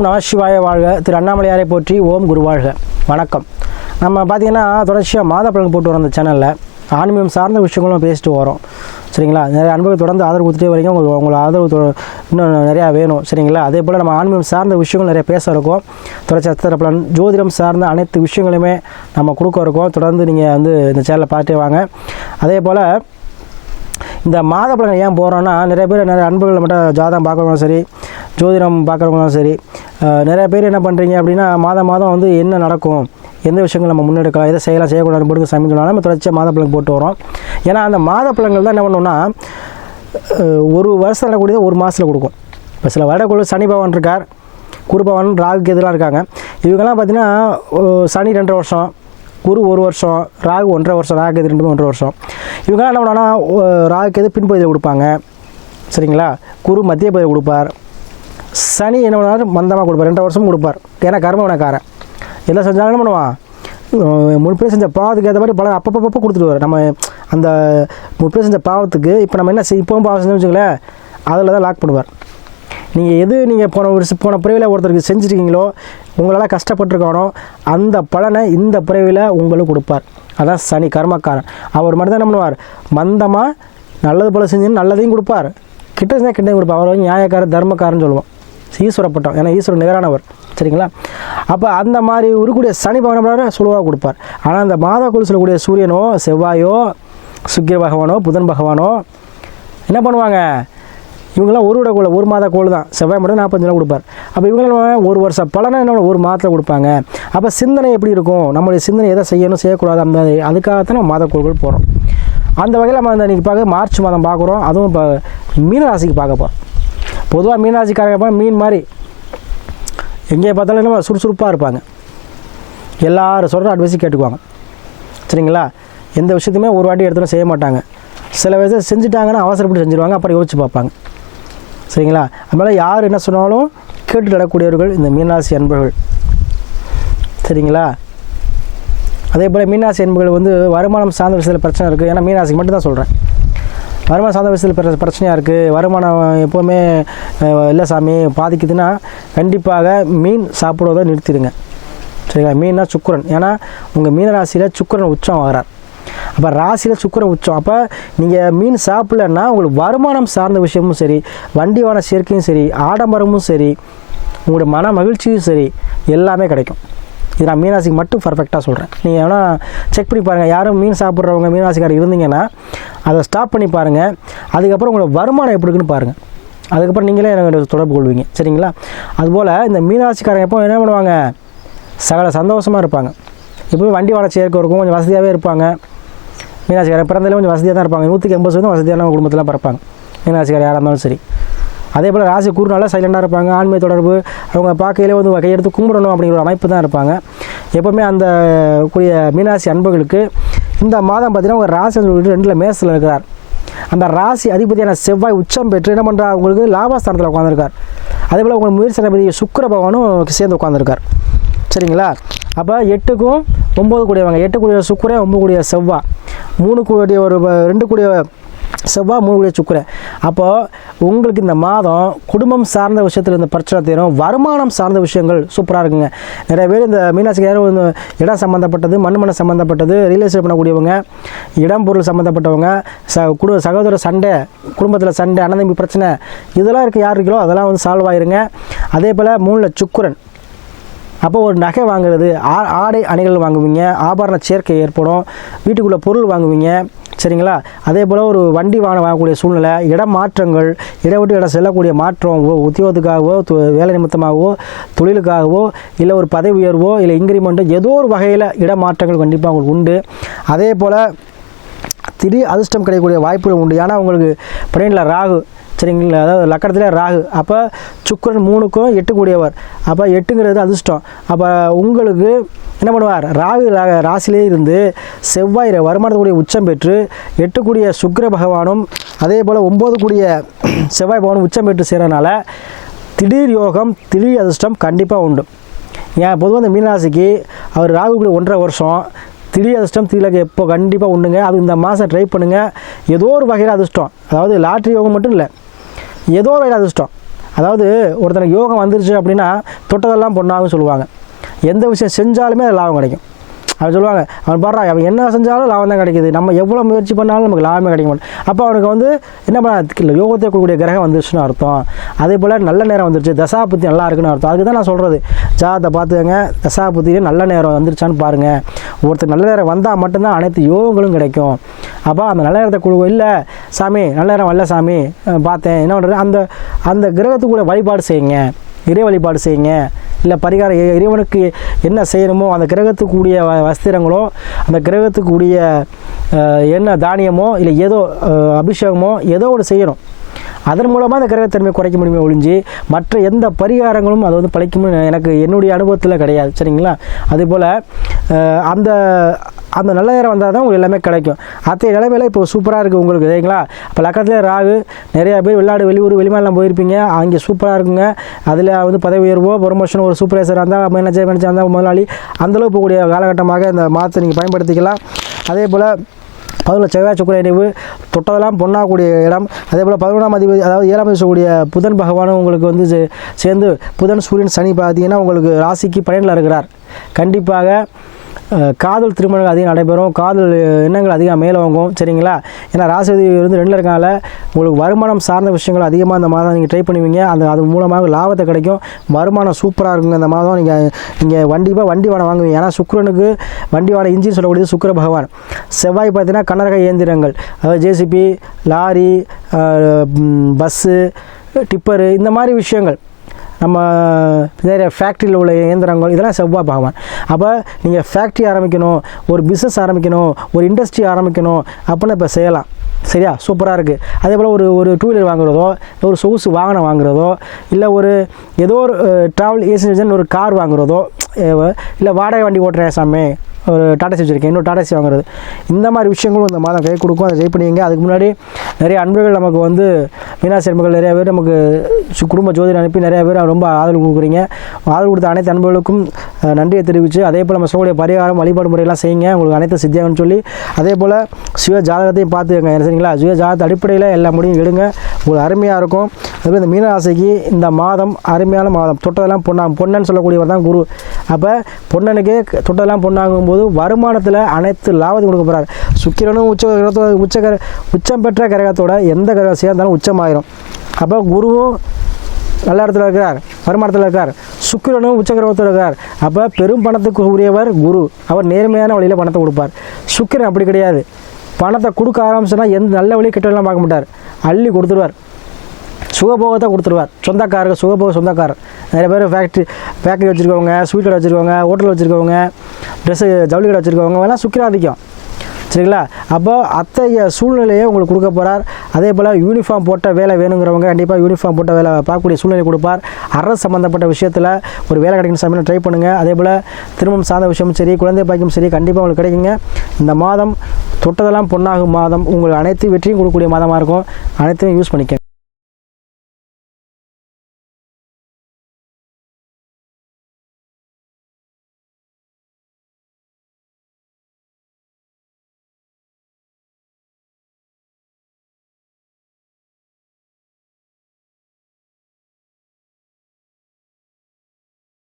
ஓம் நம சிவாய வாழ்க. திரு அண்ணாமலையாரை போற்றி. ஓம் குரு வாழ்க. வணக்கம். நம்ம பார்த்திங்கன்னா தொடர்ச்சியாக மாத பலன் போட்டு வரோம் அந்த சேனலில். ஆன்மீகம் சார்ந்த விஷயங்களும் பேசிட்டு வரோம். சரிங்களா? நிறைய அன்பர்கள் தொடர்ந்து ஆதரவு கொடுத்துட்டே வரைக்கும் உங்களை ஆதரவு இன்னும் நிறையா வேணும். சரிங்களா? அதே போல் நம்ம ஆன்மீகம் சார்ந்த விஷயங்கள் நிறைய பேச இருக்கோம். தொடர்ச்சி அஸ்திர பலன் ஜோதிடம் சார்ந்த அனைத்து விஷயங்களுமே நம்ம கொடுக்க இருக்கோம். தொடர்ந்து நீங்கள் இந்த சேனலில் பார்த்துட்டே வாங்க. அதே போல் இந்த மாத பலன் ஏன் போகிறோன்னா, நிறைய அன்பர்கள் மட்டும் ஜாதகம் பார்க்குறவங்களும் சரி, ஜோதிடம் பார்க்குறவங்களும் சரி, நிறைய பேர் என்ன பண்ணுறீங்க அப்படின்னா, மாதம் என்ன நடக்கும், எந்த விஷயங்கள் நம்ம முன்னெடுக்கலாம், எதை செய்யலாம் செய்யக்கூடாது போட்டு சமைச்சு சொன்னாலும் நம்ம தொடர்ச்சியாக மாத பலன் போட்டு வரோம். ஏன்னா அந்த மாத பலன்கள் தான் என்ன பண்ணோம்னா, ஒரு வருஷம் நடக்கூடியது ஒரு மாதத்தில் கொடுக்கும். இப்போ சில வருடக்குள்ள சனி பகவான் இருக்கார், குரு பகவான், ராகுக்கு எதிராக இருக்காங்க. இவங்கெல்லாம் பார்த்திங்கன்னா சனி 2.5 வருஷம், குரு 1 வருஷம், ராகு 1.5 வருஷம், ராகு எது 2 1.5 வருஷம். இவங்களாம் என்ன பண்ணோன்னா, ராகுக்கு எது பின்பகுதியில் கொடுப்பாங்க. சரிங்களா? குரு மத்திய பகுதியில் கொடுப்பார். சனி என்ன பண்ணாலும் மந்தமாக கொடுப்பார், 2 வருஷமும் கொடுப்பார். ஏன்னா கர்மவனக்காரன் எல்லாம் செஞ்சாலும் என்ன பண்ணுவான், முன்பே செஞ்ச பாவத்துக்கு ஏற்ற மாதிரி பல அப்பப்போ கொடுத்துடுவார். நம்ம அந்த முன்பே செஞ்ச பாவத்துக்கு இப்போ நம்ம என்ன இப்போவும் பாவம் செஞ்சு வச்சுங்களேன், அதில் தான் லாக் பண்ணுவார். நீங்கள் போன பிறவியில் ஒருத்தருக்கு செஞ்சுருக்கீங்களோ, உங்களால் கஷ்டப்பட்டுருக்கானோ, அந்த பலனை இந்த பிறவியில் உங்களுக்கு கொடுப்பார். அதான் சனி கர்மக்காரன். அவர் மட்டும் தான் என்ன பண்ணுவார், மந்தமாக நல்லது போல் செஞ்சுன்னு நல்லதையும் கொடுப்பார், கிட்ட இருந்தால் கிட்டையும் கொடுப்பார். அவர் நியாயக்காரர், தர்மக்காரன்னு சொல்லுவோம். ஈஸ்வரப்பட்டம், ஏன்னா ஈஸ்வரன் நிகரானவர். சரிங்களா? அப்போ அந்த மாதிரி இருக்கக்கூடிய சனி பகவான் சுழுவாக கொடுப்பார். ஆனால் அந்த மாதக்குள் சொல்லக்கூடிய சூரியனோ, செவ்வாயோ, சுக்கிர பகவானோ, புதன் பகவானோ என்ன பண்ணுவாங்க, இவங்களாம் ஒரு மாத கோள் தான். செவ்வாய் மட்டும் 45 நாள் கொடுப்பார். அப்போ இவங்களாம் ஒரு வருஷம் பலனை என்ன ஒரு மாதத்தில் கொடுப்பாங்க. அப்போ சிந்தனை எப்படி இருக்கும், நம்மளுடைய சிந்தனை எதை செய்யணும் செய்யக்கூடாது, அதுக்காகத்தான் நம்ம மாத கோள்கள் போகிறோம். அந்த வகையில் நம்ம இன்றைக்கி பார்க்க மார்ச் மாதம் பார்க்குறோம். அதுவும் இப்போ மீனராசிக்கு பார்க்க போகிறோம். பொதுவாக மீனராசிக்காரங்க மீன் மாதிரி எங்கே பார்த்தாலும் என்ன சுறுசுறுப்பாக இருப்பாங்க. எல்லோரும் சொல்கிற அட்வைஸு கேட்டுக்குவாங்க. சரிங்களா? எந்த விஷயத்தையுமே ஒரு வாட்டி எடுத்துகிட்டு செய்ய மாட்டாங்க. சில விஷயம் செஞ்சுட்டாங்கன்னா அவசரப்பட்டு செஞ்சுருவாங்க, அப்புறம் யோசிச்சு பார்ப்பாங்க. சரிங்களா? அதனால் யார் என்ன சொன்னாலும் கேட்டு நடக்கூடியவர்கள் இந்த மீனராசி அன்பர்கள். சரிங்களா? அதே போல் மீனராசி அன்பர்கள் வருமானம் சார்ந்த விஷயத்தில் பிரச்சனை இருக்குது. ஏன்னா மீனராசிக்கு மட்டும் தான் சொல்கிறேன். வருமானம் சார்ந்த விஷயத்தில் பிரச்சனையாக இருக்குது, வருமானம் எப்போவுமே இல்லை சாமி பாதிக்குதுன்னா கண்டிப்பாக மீன் சாப்பிடுவதை நிறுத்திடுங்க. சரிங்களா? மீன்னா சுக்கிரன். ஏன்னா உங்கள் மீனராசியில் சுக்கிரன் உச்சம் ஆகிறார். அப்போ ராசியில் சுக்கிரன் உச்சம். அப்போ நீங்கள் மீன் சாப்பிட்லன்னா உங்களுக்கு வருமானம் சார்ந்த விஷயமும் சரி, வண்டி வாகன சேர்க்கையும் சரி, ஆடம்பரமும் சரி, உங்களுடைய மன மகிழ்ச்சியும் சரி, எல்லாமே கிடைக்கும். இது நான் மீனராசிக்கு மட்டும் பர்ஃபெக்டாக சொல்கிறேன். நீங்கள் வேணால் செக் பண்ணி பாருங்கள். யாரும் மீன் சாப்பிட்றவங்க மீனராசிக்காரர் இருந்தீங்கன்னா அதை ஸ்டாப் பண்ணி பாருங்கள். அதுக்கப்புறம் உங்களோட வருமானம் எப்படி இருக்குன்னு பாருங்கள். அதுக்கப்புறம் நீங்களே எனக்கு தொடர்பு கொள்வீங்க. சரிங்களா? அதுபோல் இந்த மீனராசிக்காரங்க எப்போ என்ன பண்ணுவாங்க, சகல சந்தோஷமாக இருப்பாங்க. எப்போவும் வண்டி வாடகை சேர்க்க இருக்கும், கொஞ்சம் வசதியாகவே இருப்பாங்க. மீனராசிக்காரர் பிறந்ததில் கொஞ்சம் வசதியாக தான் இருப்பாங்க. 180% வசதியான குடும்பத்தில் பிறப்பாங்க மீனராசிக்காரர் யாராக இருந்தாலும் சரி. அதே போல் ராசி கூறுனால சைலண்டாக இருப்பாங்க. ஆன்மீக தொடர்பு அவங்க பார்க்கையிலே கையெடுத்து கும்பிடணும் அப்படிங்கிற ஒரு அமைப்பு தான் இருப்பாங்க. எப்போவுமே அந்த கூடிய மீனராசி அன்புகளுக்கு இந்த மாதம் பார்த்திங்கன்னா உங்கள் ராசி 2 மேசத்தில் இருக்கிறார். அந்த ராசி அதிபதியான செவ்வாய் உச்சம் பெற்று என்ன பண்ணுறார், உங்களுக்கு லாபஸ்தானத்தில் உட்காந்துருக்கார். அதே போல் உங்கள் முயற்சி அதிபதி சுக்கிர பகவானும் சேர்ந்து உட்காந்துருக்கார். சரிங்களா? அப்போ 8க்கும் 9 கூடியவங்க, 8 கூடிய சுக்கிரன், 9 கூடிய செவ்வாய், 3 கூடிய 2 கூடிய செவ்வாய், 3 கூடிய சுக்கிரன். அப்போது உங்களுக்கு இந்த மாதம் குடும்பம் சார்ந்த விஷயத்தில் இந்த பிரச்சனை தீரும். வருமானம் சார்ந்த விஷயங்கள் சூப்பராக இருக்குங்க. நிறைய பேர் இந்த மீனாட்சிக்கு இடம் சம்மந்தப்பட்டது, மண் சம்மந்தப்பட்டது, ரியல் எஸ்டேட் பண்ணக்கூடியவங்க, இடம் பொருள் சம்மந்தப்பட்டவங்க, சகோதர சண்டை, குடும்பத்தில் சண்டை, அண்ணன் தம்பி பிரச்சனை, இதெல்லாம் இருக்குது. யார் இருக்கோ அதெல்லாம் சால்வ் ஆயிருங்க. அதே போல் 3ல் சுக்கிரன். அப்போ ஒரு நகை வாங்குறது, ஆடை அணிகள் வாங்குவீங்க, ஆபரண சேர்க்கை ஏற்படும், வீட்டுக்குள்ளே பொருள் வாங்குவீங்க. சரிங்களா? அதே போல் ஒரு வண்டி வாங்கக்கூடிய சூழ்நிலை, இடம் மாற்றங்கள், இடம் விட்டு இடம் செல்லக்கூடிய மாற்றம், உத்தியோகத்துக்காகவோ, வேலை நிமித்தமாகவோ, தொழிலுக்காகவோ, இல்லை ஒரு பதவி உயர்வோ, இல்லை இன்க்ரிமெண்ட்டோ, ஏதோ ஒரு வகையில் இடமாற்றங்கள் கண்டிப்பாக உங்களுக்கு உண்டு. அதே போல் திடீர் அதிர்ஷ்டம் கிடைக்கக்கூடிய வாய்ப்புகள் உண்டு. ஏன்னா உங்களுக்கு பிரெயினில் ராகு. சரிங்களா? அதாவது லக்கணத்திலே ராகு. அப்போ சுக்கிரன் 3க்கும் 8 கூடியவர். அப்போ 8ங்கிறது அதிர்ஷ்டம். அப்போ உங்களுக்கு என்ன பண்ணுவார், ராகு ராசிலே இருந்து செவ்வாய் வருமானத்துக்கூடிய உச்சம் பெற்று 8 கூடிய சுக்கிர பகவானும் அதே போல் 9 கூடிய செவ்வாய் பகவானும் உச்சம் பெற்று செய்கிறனால திடீர் யோகம், திடீர் அதிர்ஷ்டம் கண்டிப்பாக உண்டு. ஏன் பொதுவாக இந்த மீனராசிக்கு அவர் ராகுக்குள்ளே 1.5 வருஷம், திடீர் அதிர்ஷ்டம் திடீர் எப்போ கண்டிப்பாக உண்டுங்க. அது இந்த மாதம் ட்ரை பண்ணுங்கள். ஏதோ ஒரு வகையில் அதிர்ஷ்டம், அதாவது லாட்ரி யோகம் மட்டும் இல்லை, ஏதோ ஒரு வகையில் அதிர்ஷ்டம். அதாவது ஒருத்தனுக்கு யோகம் வந்துருச்சு அப்படின்னா தொட்டதெல்லாம் பொண்ணாகும் சொல்லுவாங்க. எந்த விஷயம் செஞ்சாலுமே அது லாபம் கிடைக்கும். அவன் சொல்லுவாங்க, அவன் பாடுறா அவன் என்ன செஞ்சாலும் லாபம் தான் கிடைக்குது, நம்ம எவ்வளோ முயற்சி பண்ணாலும் நமக்கு லாபமே கிடைக்க மாட்டேன். அப்போ அவனுக்கு வந்து என்ன பண்ண யோகத்தை கொடுக்கக்கூடிய கிரகம் வந்துருச்சுன்னு அர்த்தம். அதே போல் நல்ல நேரம் வந்துருச்சு, தசாபுத்தி நல்லா இருக்குன்னு அர்த்தம். அதுக்கு தான் நான் சொல்கிறது, ஜாதத்தை பார்த்துக்கங்க, தசாபுத்தியே நல்ல நேரம் வந்துருச்சான்னு பாருங்கள். ஒருத்தர் நல்ல நேரம் வந்தால் மட்டும்தான் அனைத்து யோகங்களும் கிடைக்கும். அப்போ அந்த நல்ல நேரத்தை கொடுக்கும். இல்லை சாமி நல்ல நேரம் வரல சாமி பார்த்தேன் என்ன பண்ணுறது, அந்த கிரகத்துக்குள்ள வழிபாடு செய்யுங்க, இறை வழிபாடு செய்யுங்க. இல்லை பரிகாரம் இறைவனுக்கு என்ன செய்யணுமோ அந்த கிரகத்துக்குரிய வஸ்திரங்களோ அந்த கிரகத்துக்குரிய என்ன தானியமோ இல்லை ஏதோ அபிஷேகமோ ஏதோ ஒன்று செய்யணும். அதன் மூலமாக அந்த கிரகத்தன்மையை குறைக்க முடியுமே ஒழிஞ்சு மற்ற எந்த பரிகாரங்களும் அது வந்து பழிக்கும்னு எனக்கு என்னுடைய அனுபவத்தில் கிடையாது. சரிங்களா? அதேபோல் அந்த நல்ல நேரம் வந்தால் தான் உங்களுக்கு எல்லாமே கிடைக்கும். அத்தகைய நிலைமையில் இப்போ சூப்பராக இருக்குது உங்களுக்கு. சரிங்களா? இப்போ லக்கத்தில் ராகு, நிறையா பேர் வெளியூர் வெளிமாநிலம் போயிருப்பீங்க, அங்கே சூப்பராக இருக்குங்க. அதில் வந்து பதவி உயர்வோ ப்ரொமோஷன் ஒரு சூப்பர்வைசராக இருந்தால் மேனேஜர் இருந்தால் முதலாளி அந்தளவு போகக்கூடிய காலகட்டமாக இந்த மாதத்தை நீங்கள் பயன்படுத்திக்கலாம். அதே போல் 11 செவ்வாய் சுக்கிர இணைவு தொட்டதெல்லாம் பொண்ணாகக்கூடிய இடம். அதே போல் 11ஆம் அதிபதி அதாவது 7ஆம் அதிபதி கூடிய புதன் பகவானும் உங்களுக்கு வந்து சேர்ந்து புதன் சூரியன் சனி பார்த்தீங்கன்னா உங்களுக்கு ராசிக்கு 12ல் இருக்கிறார். கண்டிப்பாக காதல் திருமணங்கள் அதிகம் நடைபெறும், காதல் எண்ணங்கள் அதிகம் மேலோங்கும். சரிங்களா? ஏன்னா ராசிபதி வந்து 2ல் இருக்கனால உங்களுக்கு வருமானம் சார்ந்த விஷயங்கள் அதிகமாக இந்த மாதம் நீங்கள் ட்ரை பண்ணுவீங்க. அது மூலமாக லாபத்தை கிடைக்கும், வருமானம் சூப்பராக இருக்குங்க. இந்த மாதம் நீங்கள் வண்டி வாடகை வாங்குவீங்க. ஏன்னா சுக்கிரனுக்கு வண்டி வாடகை இன்ஜின் சொல்லக்கூடியது சுக்கிர பகவான். செவ்வாய் பார்த்தீங்கன்னா கனரக இயந்திரங்கள், அதாவது ஜேசிபி, லாரி, பஸ்ஸு, டிப்பரு, இந்த மாதிரி விஷயங்கள், நம்ம நிறைய ஃபேக்ட்ரியில் உள்ள இயந்திரங்கள், இதெல்லாம் செவ்வாய் பகவான். அப்போ நீங்கள் ஃபேக்ட்ரி ஆரம்பிக்கணும், ஒரு பிஸ்னஸ் ஆரம்பிக்கணும், ஒரு இண்டஸ்ட்ரி ஆரம்பிக்கணும் அப்படின்னு இப்போ செய்யலாம். சரியா? சூப்பராக இருக்குது. அதே போல் ஒரு டூ வீலர் வாங்குறதோ, ஒரு சொகுசு வாகனம் வாங்குறதோ, இல்லை ஏதோ ஒரு ட்ராவல் ஏஜென்சி ஒரு கார் வாங்குறதோ, இல்லை வாடகை வண்டி ஓட்டுறேன் சாமி ஒரு டாடாசி வச்சுருக்கேன், இன்னொரு டாடாசி வாங்குறது, இந்த மாதிரி விஷயங்களும் இந்த மாதம் கை கொடுக்கும். அதை ஜெய் பண்ணிங்க. அதுக்கு முன்னாடி நிறைய அன்பர்கள் நமக்கு வந்து மீனாட்சி அன்பர்கள் நிறைய பேர் நமக்கு குடும்ப ஜோதிடம் அனுப்பி நிறைய பேர் ரொம்ப ஆதரவு கொடுக்குறீங்க. ஆதரவு கொடுத்த அனைத்து அன்பர்களுக்கும் நன்றியை தெரிவித்து, அதே போல் நம்ம சொல்லக்கூடிய பரிகாரம் வழிபாடு முறையெல்லாம் செய்யுங்க, உங்களுக்கு அனைத்து சித்தியாகன்னு சொல்லி, அதே போல் சுய ஜாதகத்தையும் பார்த்துக்கங்க. சரிங்களா? சுய ஜாதகத்தை அடிப்படையில் எல்லா முடியும் எடுங்க, உங்களுக்கு அருமையாக இருக்கும். அதுபோல் இந்த மீனராசிக்கு இந்த மாதம் அருமையான மாதம். தொட்டதெல்லாம் பொன்னன் சொல்லக்கூடியவர் தான் குரு. அப்போ பொன்னனுக்கே தொட்டதெல்லாம் பொண்ணாகும் போது வருமானத்தில் அனைத்து லாபத்தையும் கொடுக்க போகிறார். சுக்கிரனும் உச்சம் பெற்ற கிரகத்தோட எந்த கிரகம் சேர்ந்தாலும் உச்சமாயிரும். அப்போ குருவும் நல்ல இடத்துல இருக்கிறார், வருமானத்தில் இருக்கார். சுக்கிரனும் உச்சகிரகத்தில் இருக்கார். அப்போ பெரும் பணத்துக்கு உரியவர் குரு. அவர் நேர்மையான வழியில் பணத்தை கொடுப்பார். சுக்கிரன் அப்படி கிடையாது. பணத்தை கொடுக்க ஆரம்பிச்சுன்னா எந்த நல்ல வழி கெட்டவெல்லாம் பார்க்க மாட்டார், அள்ளி கொடுத்துருவார், சுகபோகத்தை கொடுத்துருவார். சொந்தக்காரர்கள் சுகபோக சொந்தக்காரர் நிறைய பேர் ஃபேக்ட்ரி வச்சுருக்கவங்க, ஸ்வீட் கடை வச்சுருக்கவங்க, ஹோட்டல் வச்சுருக்கவங்க, ட்ரெஸ்ஸு ஜவுளி கடை வச்சுருக்கவங்க எல்லாம் சுக்கிராதிக்கம். சரிங்களா? அப்போ அத்தகைய சூழ்நிலையை உங்களுக்கு கொடுக்க போகிறார். அதே போல் யூனிஃபார்ம் போட்ட வேலை வேணுங்கிறவங்க கண்டிப்பாக யூனிஃபார்ம் போட்ட வேலை பார்க்கக்கூடிய சூழ்நிலை கொடுப்பார். அரசு சம்மந்தப்பட்ட விஷயத்தில் ஒரு வேலை கிடைக்கணும் சமயம் ட்ரை பண்ணுங்கள். அதே போல் திருமணம் சார்ந்த விஷயமும் சரி, குழந்தை பாய்க்கும் சரி, கண்டிப்பாக உங்களுக்கு கிடைக்குங்க. இந்த மாதம் தொட்டதெல்லாம் பொன்னாகும் மாதம். உங்களுக்கு அனைத்து வெற்றியும் கொடுக்கக்கூடிய மாதமாக இருக்கும். அனைத்தையும் யூஸ் பண்ணிக்க.